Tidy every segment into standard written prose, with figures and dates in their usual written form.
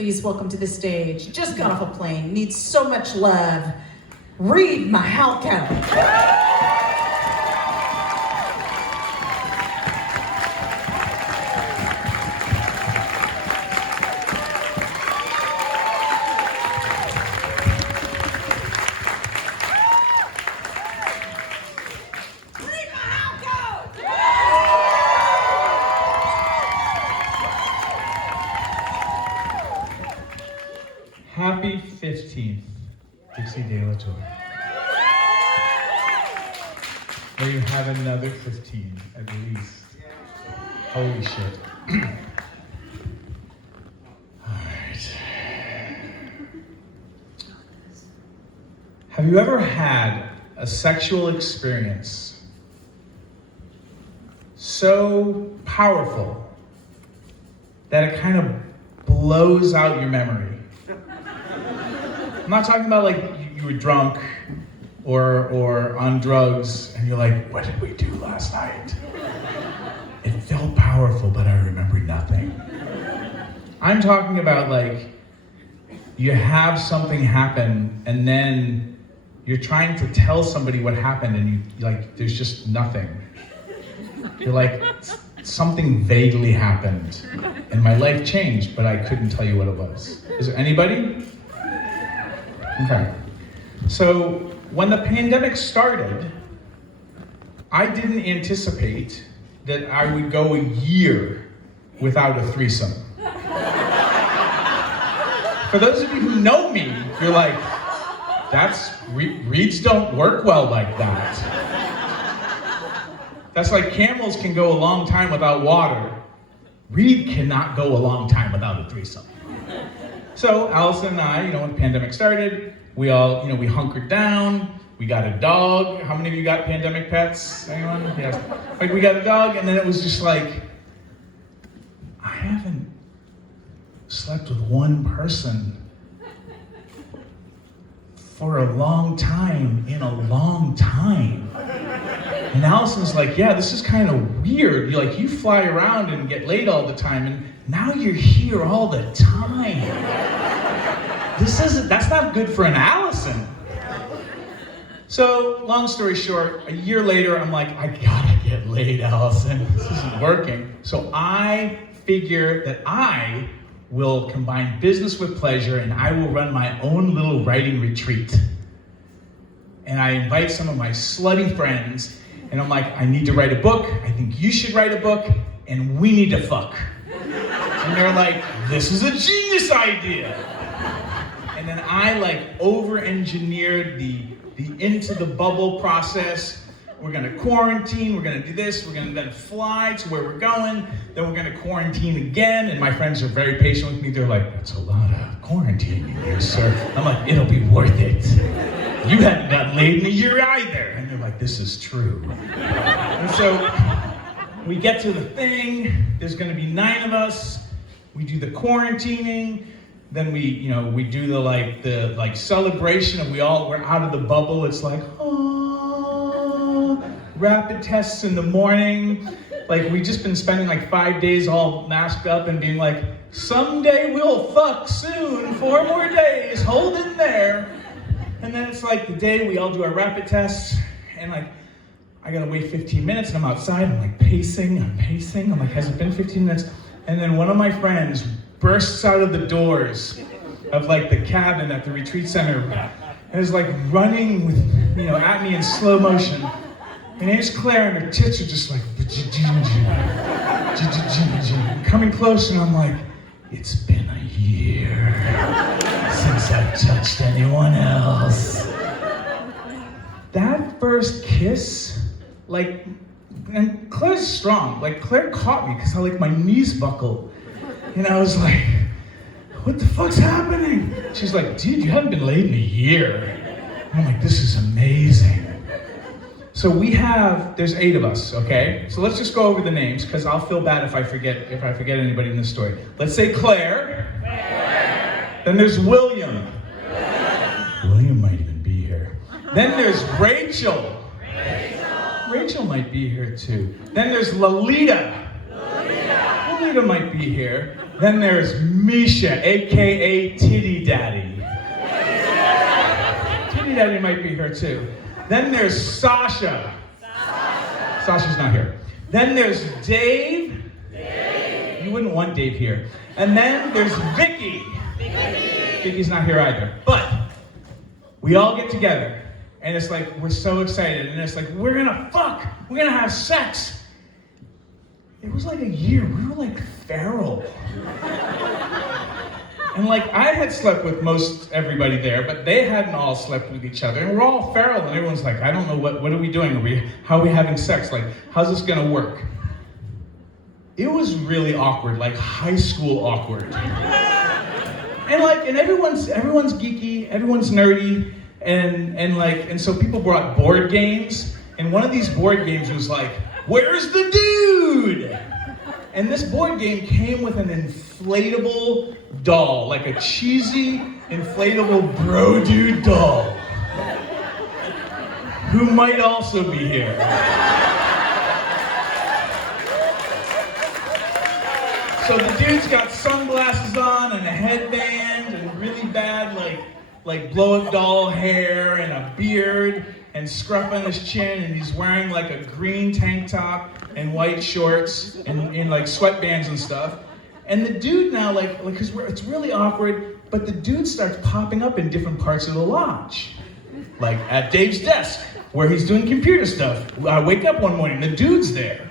Please welcome to the stage, just got off a plane, needs so much love, Reid Mihalko. Happy 15th, Dixie De La Tour. May you have another 15 at least. Holy shit. Alright. Have you ever had a sexual experience so powerful that it kind of blows out your memory? I'm not talking about like you were drunk or on drugs and you're like, what did we do last night? It felt powerful, but I remember nothing. I'm talking about like you have something happen and then you're trying to tell somebody what happened and you like there's just nothing. You're like, something vaguely happened and my life changed, but I couldn't tell you what it was. Is there anybody? Okay, so when the pandemic started, I didn't anticipate that I would go a year without a threesome. For those of you who know me, you're like, Reids don't work well like that. That's like camels can go a long time without water. Reid cannot go a long time without a threesome. So Allison and I, when the pandemic started, we all, we hunkered down. We got a dog. How many of you got pandemic pets? Anyone? Yes. Like we got a dog, and then it was just like, I haven't slept with one person for a long time in a long time. And Allison's like, yeah, this is kind of weird. You fly around and get laid all the time, and now you're here all the time. That's not good for an Allison. So, long story short, a year later, I'm like, I gotta get laid, Allison. This isn't working. So I figure that I will combine business with pleasure and I will run my own little writing retreat. And I invite some of my slutty friends and I'm like, I need to write a book. I think you should write a book and we need to fuck. And they're like, this is a genius idea. And then I over-engineered the into the bubble process. We're gonna quarantine, we're gonna do this, we're gonna then fly to where we're going, then we're gonna quarantine again. And my friends are very patient with me. They're like, that's a lot of quarantining here, sir. I'm like, it'll be worth it. You haven't gotten laid in a year either. And they're like, this is true. And so we get to the thing, there's gonna be 9 of us, we do the quarantining, then we do the celebration of we're out of the bubble. It's like, oh, rapid tests in the morning. We just been spending 5 days all masked up and being like, someday we'll fuck soon, 4 more days, hold in there. And then it's the day we all do our rapid tests and I gotta wait 15 minutes and I'm outside, I'm pacing, I'm like, has it been 15 minutes? And then one of my friends bursts out of the doors of the cabin at the retreat center and is running with, at me in slow motion. Her name's Claire and her tits are just coming close and I'm like, it's been a year since I've touched anyone else. That first kiss, and Claire's strong. Claire caught me because my knees buckled. And I was like, what the fuck's happening? She's like, dude, you haven't been laid in a year. And I'm like, this is amazing. So there's 8 of us, okay? So let's just go over the names because I'll feel bad if I forget anybody in this story. Let's say Claire. Then there's William. William might even be here. Then there's Rachel. Rachel might be here too. Then there's Lolita. Judah might be here. Then there's Misha, aka Titty Daddy. Titty Daddy might be here too. Then there's Sasha. Sasha's not here. Then there's Dave. You wouldn't want Dave here. And then there's Vicky. Vicky's not here either. But we all get together, and it's like we're so excited, and it's like we're gonna fuck, we're gonna have sex. It was like a year. We were like feral. And like I had slept with most everybody there, but they hadn't all slept with each other, and we're all feral, and everyone's like, I don't know what are we doing? How are we having sex? Like, how's this gonna work? It was really awkward, like high school awkward. And everyone's geeky, everyone's nerdy, and so people brought board games, and one of these board games was like, where's the dude? And this board game came with an inflatable doll, like a cheesy, inflatable bro dude doll, who might also be here. So the dude's got sunglasses on and a headband and really bad like blow-up doll hair and a beard and scruff on his chin, and he's wearing like a green tank top and white shorts and in like sweatbands and stuff. And the dude now because it's really awkward, but the dude starts popping up in different parts of the lodge. Like at Dave's desk where he's doing computer stuff. I wake up one morning, the dude's there.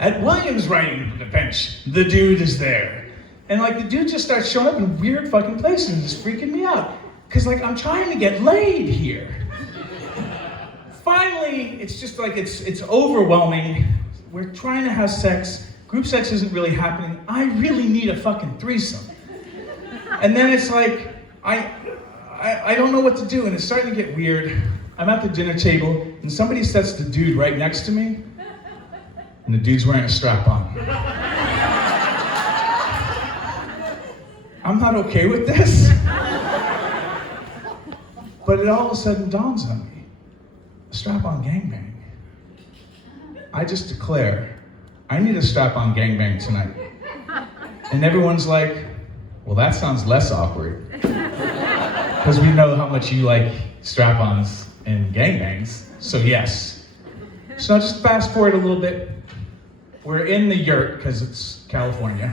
At William's writing the bench, the dude is there. And like the dude just starts showing up in weird fucking places and it's freaking me out. Cause like I'm trying to get laid here. Finally, it's just like it's overwhelming. We're trying to have sex. Group sex isn't really happening. I really need a fucking threesome. And then it's like, I don't know what to do, and it's starting to get weird. I'm at the dinner table, and somebody sets the dude right next to me, and the dude's wearing a strap-on. I'm not okay with this. But it all of a sudden dawns on me. A strap-on gangbang. I just declare, I need a strap-on gangbang tonight. And everyone's like, well, that sounds less awkward. Because we know how much you like strap-ons and gangbangs, so yes. So just fast forward a little bit. We're in the yurt, because it's California.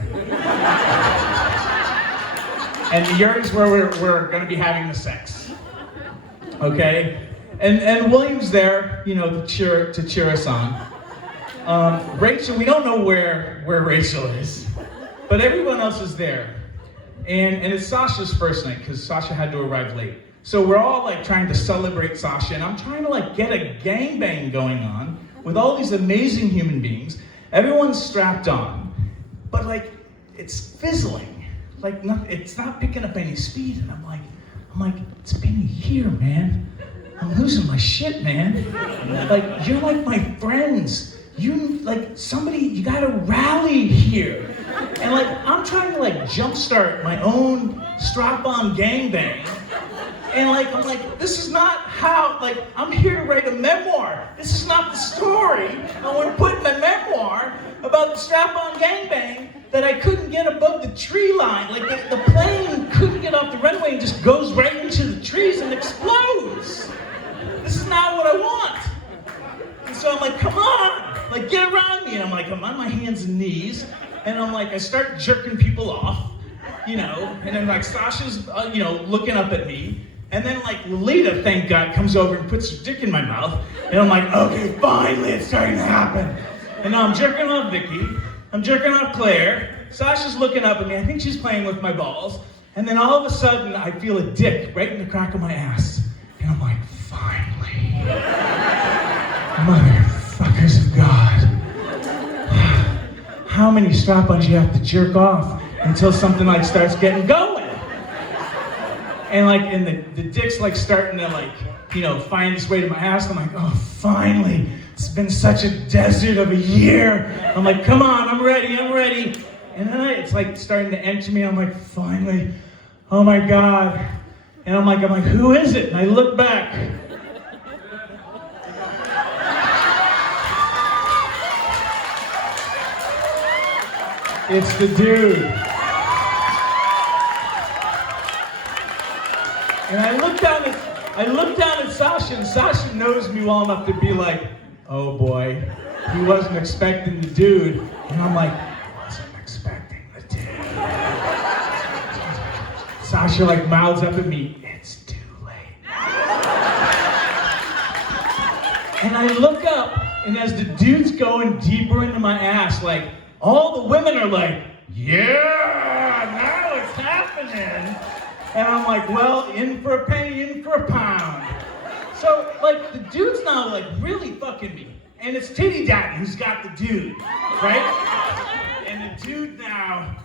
And the yurt is where we're gonna be having the sex. Okay? And William's there, to cheer us on. Rachel, we don't know where Rachel is, but everyone else is there. And it's Sasha's first night, because Sasha had to arrive late. So we're all like trying to celebrate Sasha, and I'm trying to like get a gangbang going on with all these amazing human beings. Everyone's strapped on, but like it's fizzling. Like it's not picking up any speed, and I'm like, it's been a year, man. I'm losing my shit, man. Like, you're like my friends. You gotta rally here. And like, I'm trying to like jumpstart my own strap-on gangbang. And like, I'm like, this is not how, like, I'm here to write a memoir. This is not the story. I want to put in a memoir about the strap-on gangbang that I couldn't get above the tree line. Like, the plane couldn't get off the runway and just goes right into the trees and explodes. This is not what I want. And so I'm like, come on, like get around me. And I'm on my hands and knees, and I'm like, I start jerking people off, and then like Sasha's, looking up at me. And then like Lolita, thank God, comes over and puts her dick in my mouth. And I'm like, okay, finally it's starting to happen. And now I'm jerking off Vicky, I'm jerking off Claire. Sasha's looking up at me, I think she's playing with my balls. And then all of a sudden I feel a dick right in the crack of my ass. And I'm like, finally. Motherfuckers of God. How many strap-ons you have to jerk off until something like starts getting going? And like, the dick's like starting to find its way to my ass. I'm like, oh, finally. It's been such a desert of a year. I'm like, come on, I'm ready. And then it's like starting to enter me. I'm like, finally, oh my God. And I'm like, who is it? And I look back. It's the dude. And I look down at Sasha, and Sasha knows me well enough to be like, oh boy, he wasn't expecting the dude. And I'm like, I wasn't expecting the dude. Sasha like mouths up at me, it's too late. And I look up, and as the dude's going deeper into my ass, like, all the women are like, yeah, now it's happening. And I'm like, well, in for a penny, in for a pound. So, like, the dude's now, like, really fucking me. And it's Titty Daddy who's got the dude, right? And the dude now,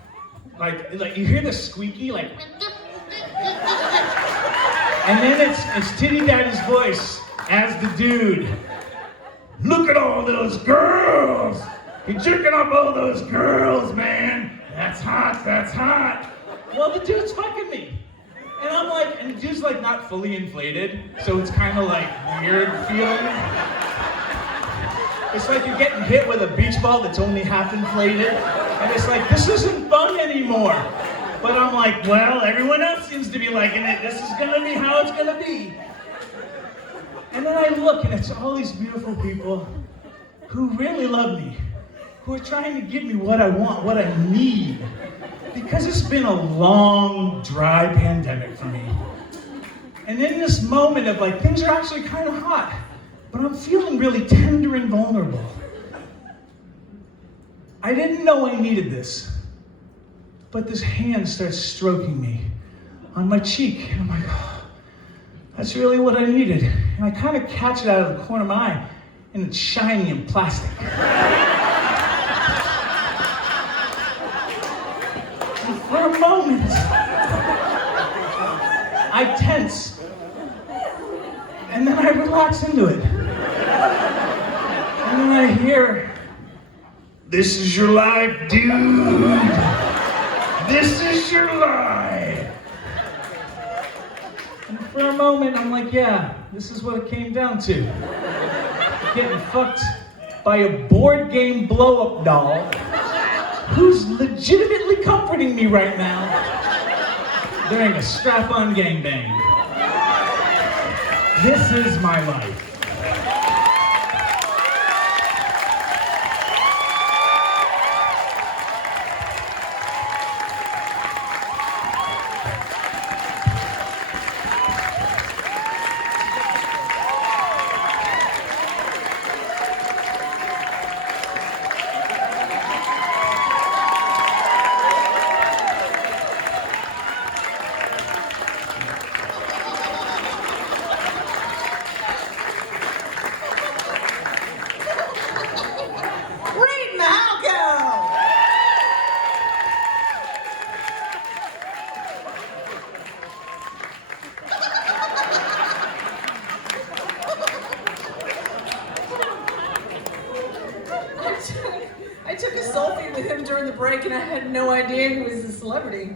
like you hear the squeaky, like, and then it's Titty Daddy's voice as the dude. Look at all those girls! You're jerking up all those girls, man! That's hot, that's hot! Well, the dude's fucking me. And I'm like, and the dude's like not fully inflated, so it's kind of like weird feeling. It's like you're getting hit with a beach ball that's only half inflated, and it's like, this isn't fun anymore. But I'm like, well, everyone else seems to be liking it. This is gonna be how it's gonna be. And then I look, and it's all these beautiful people who really love me, who are trying to give me what I want, what I need. Because it's been a long, dry pandemic for me. And in this moment of like, things are actually kind of hot, but I'm feeling really tender and vulnerable. I didn't know I needed this, but this hand starts stroking me on my cheek. And I'm like, oh, that's really what I needed. And I kind of catch it out of the corner of my eye, and it's shiny and plastic. For a moment, I tense, and then I relax into it. And then I hear, this is your life, dude. This is your life. And for a moment, I'm like, yeah, this is what it came down to. Getting fucked by a board game blow-up doll who's legitimately comforting me right now during a strap-on gangbang. This is my life. Reid Mihalko! I took a selfie with him during the break, and I had no idea he was a celebrity.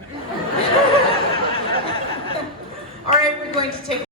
All right, we're going to take